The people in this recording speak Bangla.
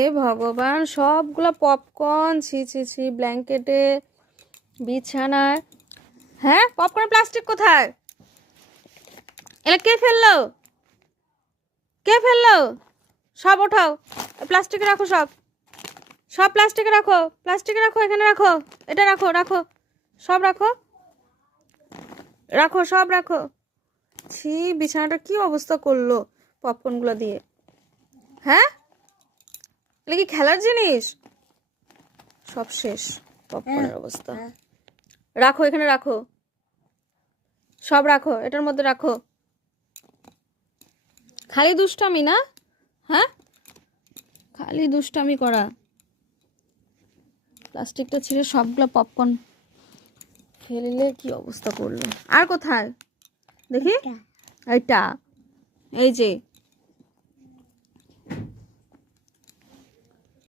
হে ভগবান, সবগুলো পপকর্ন, ছি ছি ছি, ব্ল্যাঙ্কেটে, বিছানায়। হ্যাঁ, পপকর্ন প্লাস্টিক কোথায়? এলা কে ফেললো? কে ফেললো? সব ওঠাও, প্লাস্টিকে রাখো, সব সব প্লাস্টিকে রাখো, প্লাস্টিকে রাখো, এখানে রাখো, এটা রাখো, রাখো, সব রাখো, রাখো, সব রাখো। ছি, বিছানাটা কি অবস্থা করলো পপকর্নগুলো দিয়ে। হ্যাঁ, এটা কি খেলার জিনিস? সব শেষ পপকর্নের অবস্থা। রাখো, এখানে রাখো, সব রাখো, এটার মধ্যে রাখো। খালি দুষ্টামি না? হ্যাঁ, খালি দুষ্টামি করা। প্লাস্টিকটা ছিঁড়ে সবগুলো পপকর্ন ফেললে কি অবস্থা করলো। আর কোথায় দেখি? এইটা, এই যে